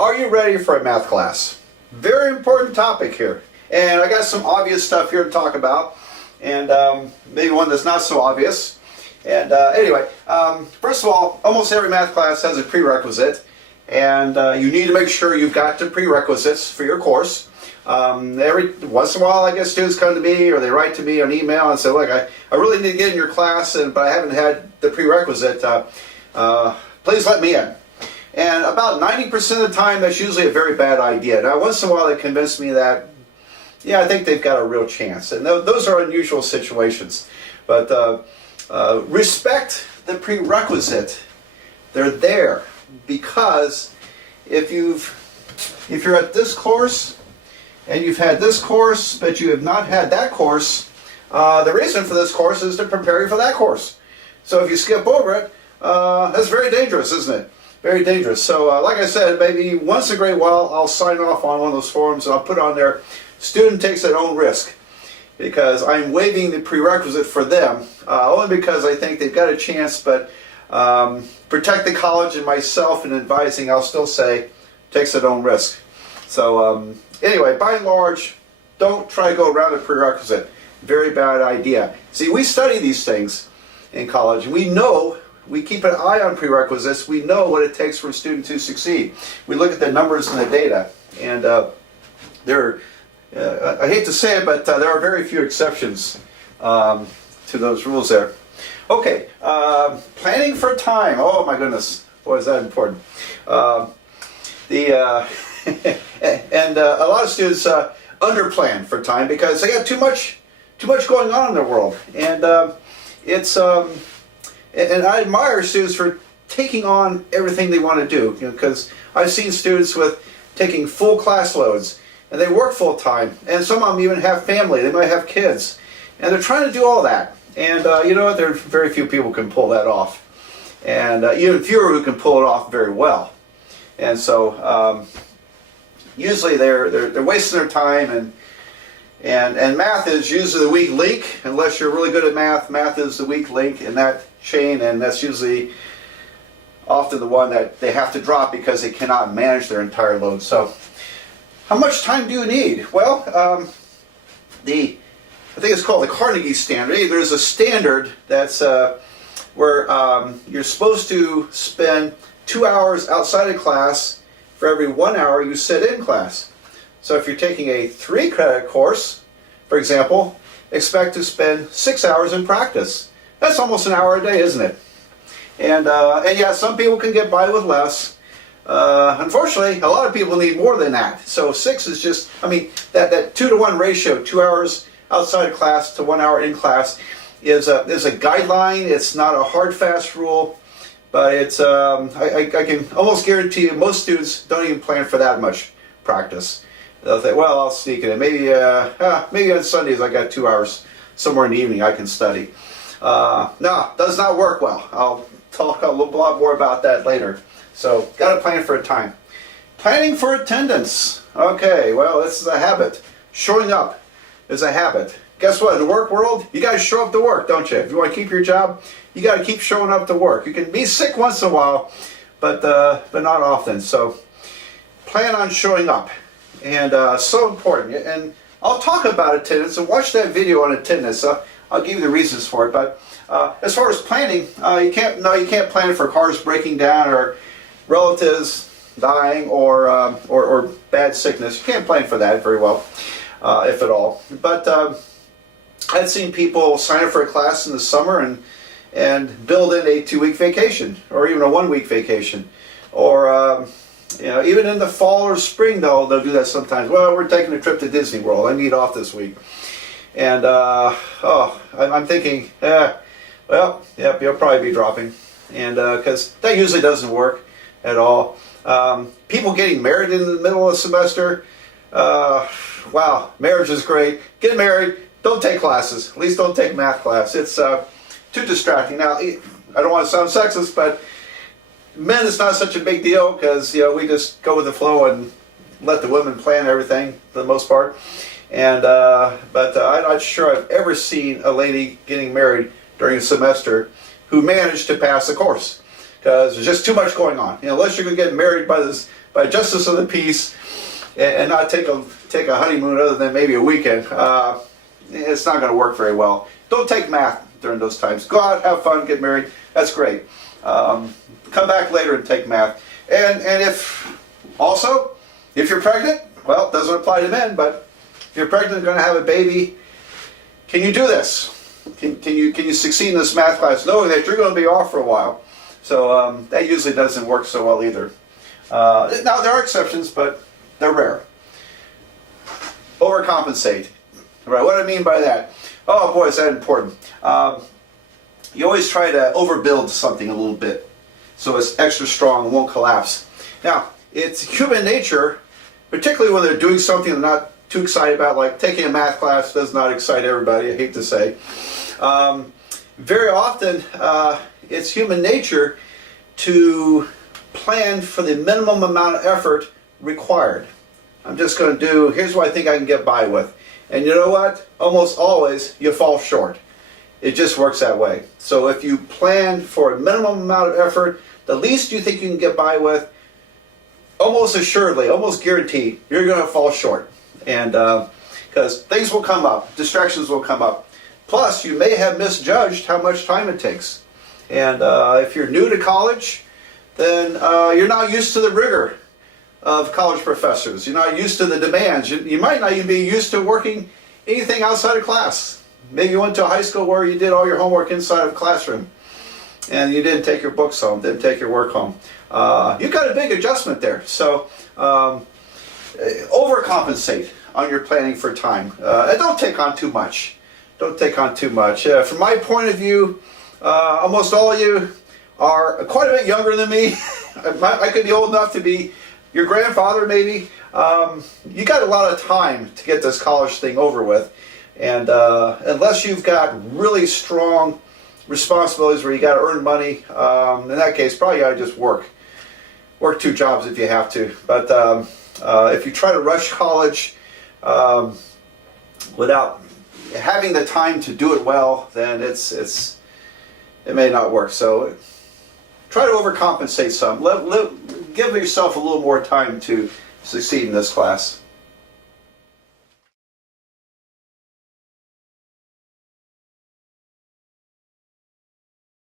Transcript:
Are you ready for a math class? Very important topic here. And I got some obvious stuff here to talk about, and maybe one that's not so obvious. And anyway, first of all, almost every math class has a prerequisite, and you need to make sure you've got the prerequisites for your course. Every once in a while, I guess students come to me or they write to me on email and say, look, I really need to get in your class, but I haven't had the prerequisite. Please let me in. And about 90% of the time, that's usually a very bad idea. Now, once in a while, they convince me that, yeah, I think they've got a real chance. And those are unusual situations. But respect the prerequisite. They're there because if you're at this course and you've had this course, but you have not had that course, the reason for this course is to prepare you for that course. So if you skip over it, that's very dangerous, isn't it? Very dangerous. So like I said, maybe once in a great while I'll sign off on one of those forms and I'll put on there, student takes their own risk, because I'm waiving the prerequisite for them, only because I think they've got a chance, but protect the college and myself in advising, I'll still say, takes their own risk. So anyway, by and large, don't try to go around the prerequisite. Very bad idea. See, we study these things in college, and we know, we keep an eye on prerequisites. We know what it takes for a student to succeed. We look at the numbers and the data, and I hate to say it, but there are very few exceptions to those rules there. Okay, planning for time. Oh my goodness, boy, is that important. And a lot of students underplan for time because they got too much going on in their world, and and I admire students for taking on everything they want to do, because I've seen students with taking full class loads, and they work full time, and some of them even have family. They might have kids, and they're trying to do all that. And you know what? There are very few people who can pull that off, and even fewer who can pull it off very well. And so usually they're wasting their time, and math is usually the weak link. Unless you're really good at math, math is the weak link in that chain, and that's usually often the one that they have to drop because they cannot manage their entire load. So how much time do you need? Well, I think it's called the Carnegie Standard. There's a standard that's where you're supposed to spend 2 hours outside of class for every 1 hour you sit in class. So if you're taking a 3-credit course, for example, expect to spend 6 hours in practice. That's almost an hour a day, isn't it? And yeah, some people can get by with less. Unfortunately, a lot of people need more than that. So 6 is just, I mean, that 2-to-1 ratio, 2 hours outside of class to 1 hour in class, is a guideline. It's not a hard, fast rule, but it's I can almost guarantee you most students don't even plan for that much practice. They'll think, well, I'll sneak it in. Maybe on Sundays I got 2 hours somewhere in the evening I can study. No, does not work well. I'll talk a lot more about that later. So, got to plan for a time. Planning for attendance. Okay, well, this is a habit. Showing up is a habit. Guess what? In the work world, you guys show up to work, don't you? If you want to keep your job, you got to keep showing up to work. You can be sick once in a while, but not often. So, plan on showing up, and so important. And I'll talk about attendance, and watch that video on attendance. I'll give you the reasons for it. But as far as planning, you can't plan for cars breaking down or relatives dying or bad sickness. You can't plan for that very well, if at all. But I've seen people sign up for a class in the summer and build in a 2-week vacation, or even a 1-week vacation, or even in the fall or spring they'll do that sometimes. Well, we're taking a trip to Disney World. I need off this week. And I'm thinking, well, yep, you'll probably be dropping, and because that usually doesn't work at all. People getting married in the middle of the semester, wow, marriage is great. Get married, don't take classes. At least don't take math class. It's too distracting. Now, I don't want to sound sexist, but men, it's not such a big deal because we just go with the flow and let the women plan everything for the most part. And but I'm not sure I've ever seen a lady getting married during a semester who managed to pass the course. because there's just too much going on. Unless you're going to get married by justice of the peace and not take a honeymoon other than maybe a weekend, it's not going to work very well. Don't take math during those times. Go out, have fun, get married. That's great. Come back later and take math. And if you're pregnant, well, it doesn't apply to men, but if you're pregnant and going to have a baby, can you do this? Can you succeed in this math class knowing that you're going to be off for a while? So that usually doesn't work so well either. Now, there are exceptions, but they're rare. Overcompensate. Right, what do I mean by that? Oh boy, is that important. You always try to overbuild something a little bit so it's extra strong and won't collapse. Now, it's human nature, particularly when they're doing something they're not too excited about, like taking a math class does not excite everybody, I hate to say. Very often, it's human nature to plan for the minimum amount of effort required. I'm just going to do, here's what I think I can get by with. And you know what? Almost always you fall short. It just works that way. So if you plan for a minimum amount of effort, the least you think you can get by with, almost assuredly, almost guaranteed, you're going to fall short. And because things will come up, distractions will come up. Plus, you may have misjudged how much time it takes. And if you're new to college, then you're not used to the rigor of college professors. You're not used to the demands. You might not even be used to working anything outside of class. Maybe you went to a high school where you did all your homework inside of a classroom and you didn't take your books home, didn't take your work home. You've got a big adjustment there. So overcompensate on your planning for time. And don't take on too much. Don't take on too much. From my point of view, almost all of you are quite a bit younger than me. I could be old enough to be your grandfather, maybe. You got a lot of time to get this college thing over with. And unless you've got really strong responsibilities where you got to earn money, in that case, probably got to just work 2 jobs if you have to. But if you try to rush college without having the time to do it well, then it may not work. So try to overcompensate some. Give yourself a little more time to succeed in this class.